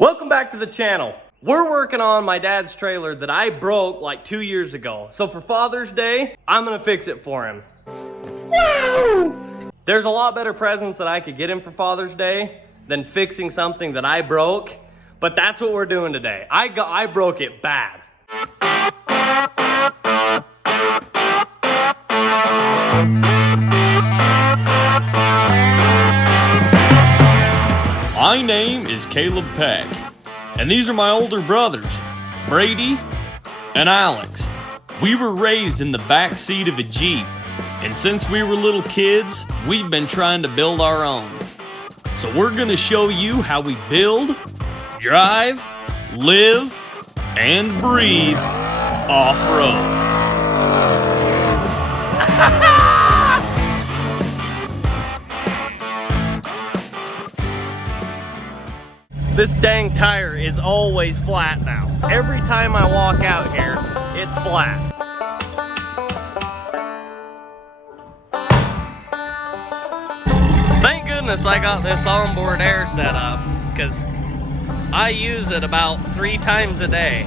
Welcome back to the channel. We're working on my dad's trailer that I broke like 2 years ago. So for Father's Day, I'm gonna fix it for him. Woo! There's a lot better presents that I could get him for Father's Day than fixing something that I broke, but that's what we're doing today. I broke it bad. My name is Caleb Peck, and these are my older brothers, Brady and Alex. We were raised in the back seat of a Jeep, and since we were little kids, we've been trying to build our own. So we're gonna show you how we build, drive, live, and breathe off-road. This dang tire is always flat now. Every time I walk out here, it's flat. Thank goodness I got this onboard air set up, because I use it about 3 times a day.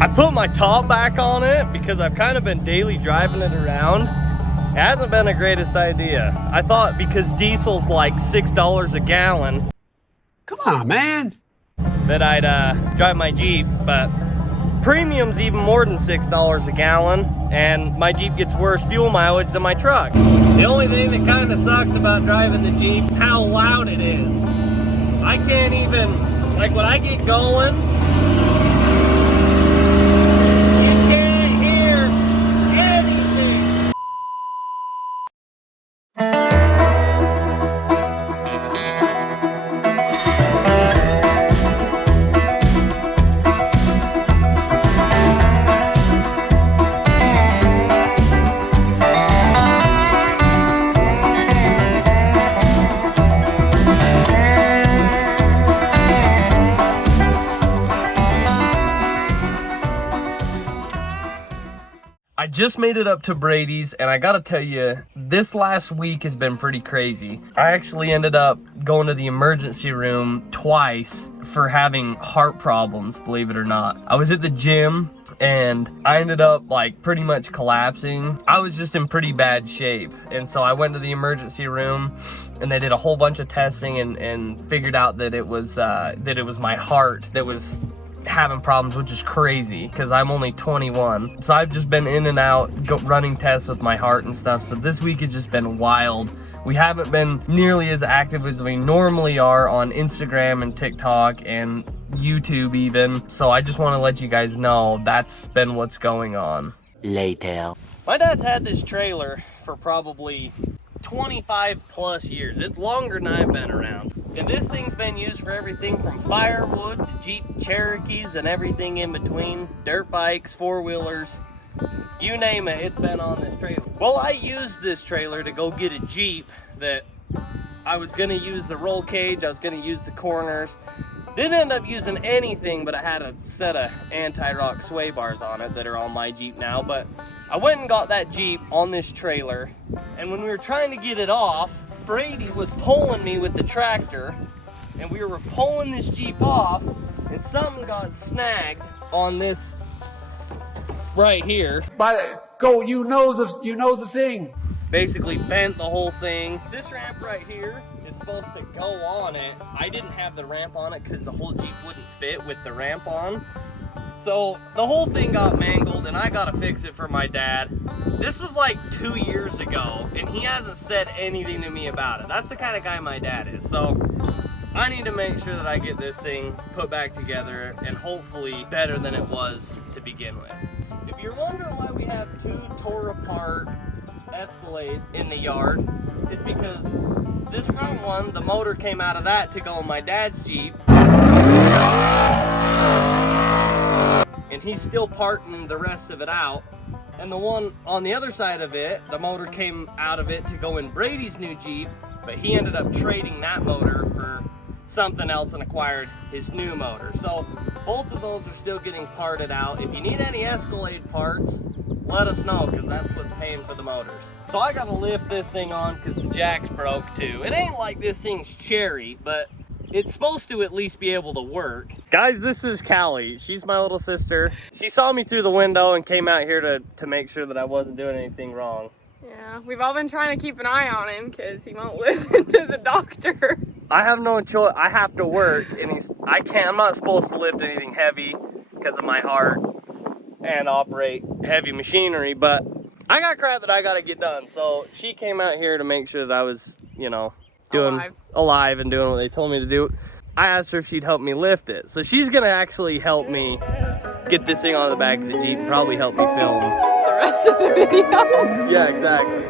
I put my top back on it because I've kind of been daily driving it around. It hasn't been the greatest idea. I thought because diesel's like $6 a gallon. Come on, man. That I'd drive my Jeep, but premium's even more than $6 a gallon, and my Jeep gets worse fuel mileage than my truck. The only thing that kind of sucks about driving the Jeep is how loud it is. I can't even, like when I get going, you can't hear anything. I just made it up to Brady's, and I gotta tell you, this last week has been pretty crazy. I actually ended up going to the emergency room twice for having heart problems, believe it or not. I was at the gym, and I ended up like pretty much collapsing. I was just in pretty bad shape, and so I went to the emergency room, and they did a whole bunch of testing and figured out that it was my heart that was having problems, which is crazy because I'm only 21. So I've just been in and out running tests with my heart and stuff. So this week has just been wild. We haven't been nearly as active as we normally are on Instagram and TikTok and YouTube even. So I just want to let you guys know that's been what's going on. Later. My dad's had this trailer for probably 25 plus years. It's longer than I've been around. And this thing's been used for everything from firewood to Jeep Cherokees and everything in between. Dirt bikes, four-wheelers, you name it, it's been on this trailer. Well, I used this trailer to go get a Jeep that I was gonna use the roll cage, I was gonna use the corners. Didn't end up using anything, but I had a set of anti-rock sway bars on it that are on my Jeep now. But I went and got that Jeep on this trailer, and when we were trying to get it off, Brady was pulling me with the tractor, and we were pulling this Jeep off, and something got snagged on this right here. Go, you know the thing. Basically bent the whole thing. This ramp right here is supposed to go on it. I didn't have the ramp on it because the whole Jeep wouldn't fit with the ramp on. So the whole thing got mangled, and I gotta fix it for my dad. This was like 2 years ago, and he hasn't said anything to me about it. That's the kind of guy my dad is. So I need to make sure that I get this thing put back together and hopefully better than it was to begin with. If you're wondering why we have 2 tore apart Escalades in the yard, it's because this front one, the motor came out of that to go on my dad's Jeep. And he's still parting the rest of it out. And the one on the other side of it, the motor came out of it to go in Brady's new Jeep, but he ended up trading that motor for something else and acquired his new motor. So both of those are still getting parted out. If you need any Escalade parts, let us know, because that's what's paying for the motors. So I gotta lift this thing on because the jack's broke too. It ain't like this thing's cherry, but it's supposed to at least be able to work. Guys, this is Callie. She's my little sister. She saw me through the window and came out here to make sure that I wasn't doing anything wrong. Yeah, we've all been trying to keep an eye on him because he won't listen to the doctor. I have no choice. I have to work, and I'm not supposed to lift anything heavy because of my heart and operate heavy machinery, but I got crap that I gotta get done. So she came out here to make sure that I was, you know, doing alive and doing what they told me to do. I asked her if she'd help me lift it. So she's gonna actually help me get this thing on the back of the Jeep and probably help me film The rest of the video. Yeah, exactly.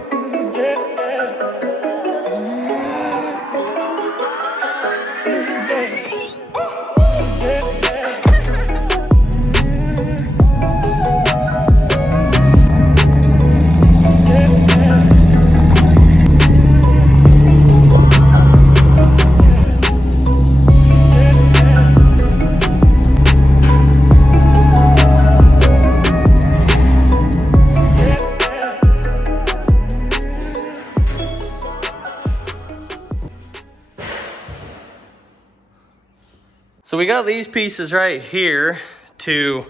So we got these pieces right here to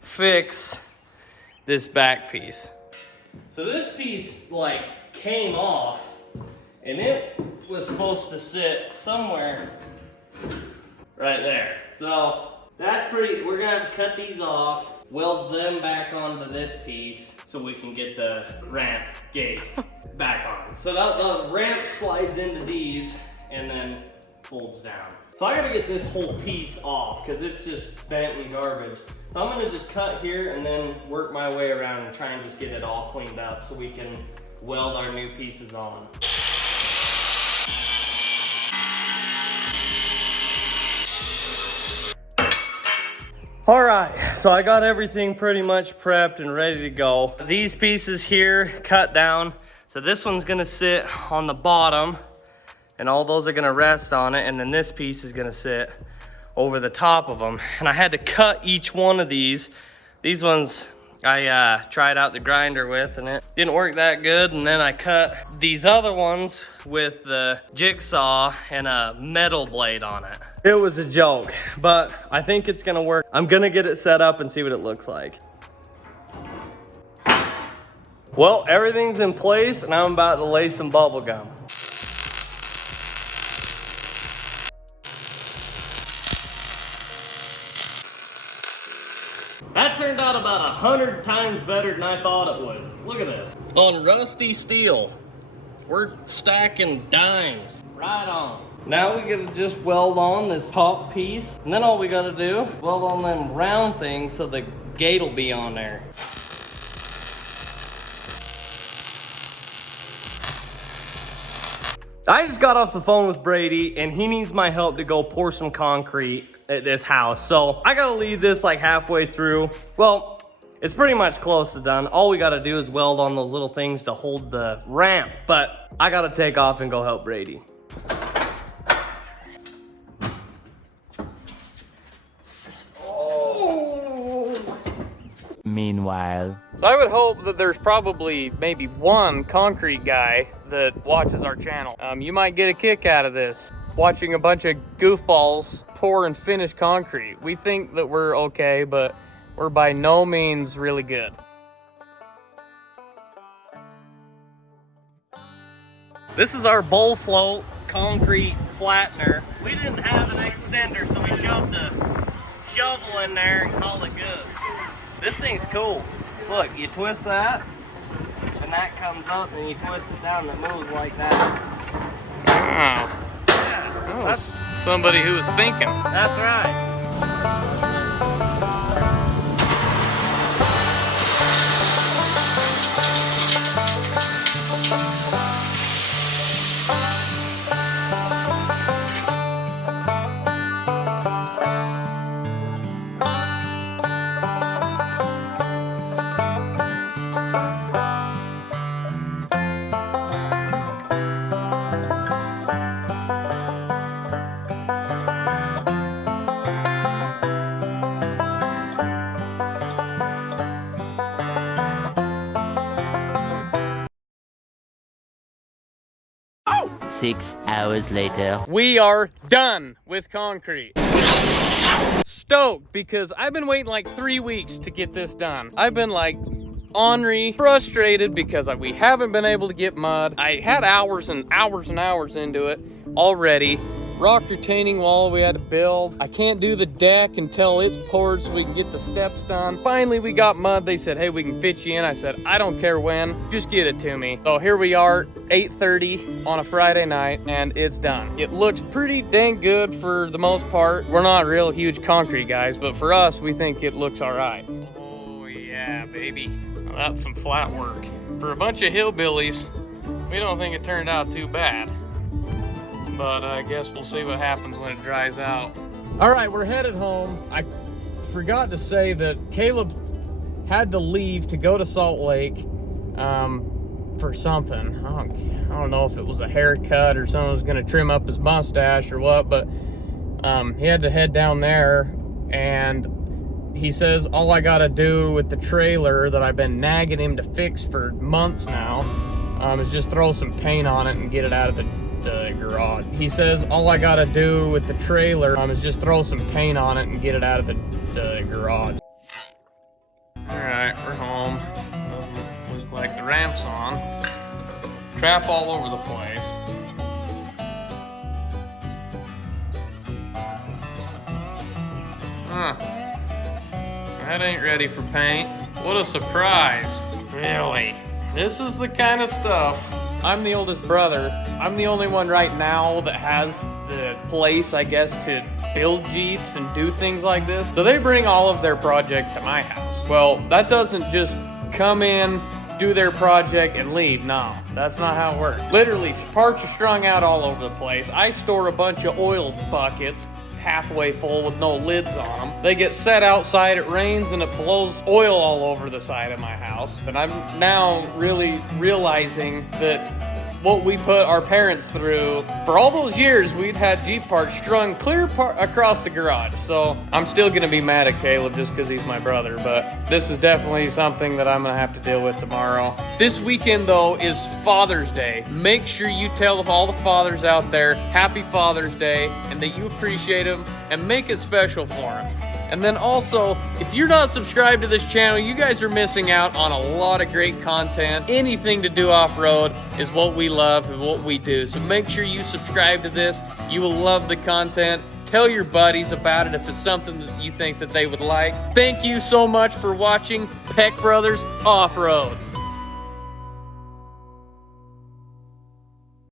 fix this back piece. So this piece like came off and it was supposed to sit somewhere right there. So that's we're gonna have to cut these off, weld them back onto this piece so we can get the ramp gate back on. So the ramp slides into these and then folds down. So I gotta get this whole piece off because it's just bent and garbage. So I'm gonna just cut here and then work my way around and try and just get it all cleaned up so we can weld our new pieces on. All right, so I got everything pretty much prepped and ready to go. These pieces here cut down. So this one's gonna sit on the bottom and all those are gonna rest on it, and then this piece is gonna sit over the top of them. And I had to cut each one of these. These ones I tried out the grinder with and it didn't work that good, and then I cut these other ones with the jigsaw and a metal blade on it. It was a joke, but I think it's gonna work. I'm gonna get it set up and see what it looks like. Well, everything's in place and I'm about to lay some bubble gum. That turned out about 100 times better than I thought it would. Look at this. On rusty steel. We're stacking dimes. Right on. Now we gotta just weld on this top piece. And then all we gotta do is weld on them round things so the gate will be on there. I just got off the phone with Brady and he needs my help to go pour some concrete at this house. So I gotta leave this like halfway through. Well, it's pretty much close to done. All we gotta do is weld on those little things to hold the ramp. But I gotta take off and go help Brady. Meanwhile. So I would hope that there's probably maybe one concrete guy that watches our channel. You might get a kick out of this, watching a bunch of goofballs pour and finish concrete. We think that we're okay, but we're by no means really good. This is our bowl float concrete flattener. We didn't have an extender, so we shoved a shovel in there and called it good. This thing's cool. Look, you twist that, and that comes up, and you twist it down, and it moves like that. Wow. Yeah, That was somebody who was thinking. that's right. 6 hours later. We are done with concrete. Stoked because I've been waiting like 3 weeks to get this done. I've been like ornery, frustrated because we haven't been able to get mud. I had hours and hours and hours into it already. Rock retaining wall we had to build. I can't do the deck until it's poured so we can get the steps done. Finally we got mud. They said, hey, we can fit you in. I said, I don't care when, just get it to me. So here we are, 8:30 on a Friday night, and it's done. It looks pretty dang good for the most part. We're not real huge concrete guys, but for us, we think it looks all right. Oh yeah, baby. Well, that's some flat work. For a bunch of hillbillies, we don't think it turned out too bad. But I guess we'll see what happens when it dries out. All right, we're headed home. I forgot to say that Caleb had to leave to go to Salt Lake for something. I don't know if it was a haircut or someone was gonna trim up his mustache or what, but he had to head down there, and he says all I gotta do with the trailer that I've been nagging him to fix for months now is just throw some paint on it and get it out of the garage. He says all I gotta do with the trailer is just throw some paint on it and get it out of the garage. Alright, we're home. Doesn't look like the ramp's on. Crap all over the place. That ain't ready for paint. What a surprise. Really? This is the kind of stuff. I'm the oldest brother. I'm the only one right now that has the place, I guess, to build Jeeps and do things like this. So they bring all of their projects to my house. Well, that doesn't just come in, do their project, and leave. No, that's not how it works. Literally, parts are strung out all over the place. I store a bunch of oil buckets halfway full with no lids on them. They get set outside, it rains, and it blows oil all over the side of my house. And I'm now really realizing that what we put our parents through, for all those years, we'd had Jeep parts strung clear across the garage. So I'm still gonna be mad at Caleb just because he's my brother, but this is definitely something that I'm gonna have to deal with tomorrow. This weekend though is Father's Day. Make sure you tell all the fathers out there, happy Father's Day, and that you appreciate them, and make it special for them. And then also, if you're not subscribed to this channel, you guys are missing out on a lot of great content. Anything to do off-road is what we love and what we do. So make sure you subscribe to this. You will love the content. Tell your buddies about it if it's something that you think that they would like. Thank you so much for watching Peck Brothers Off-Road.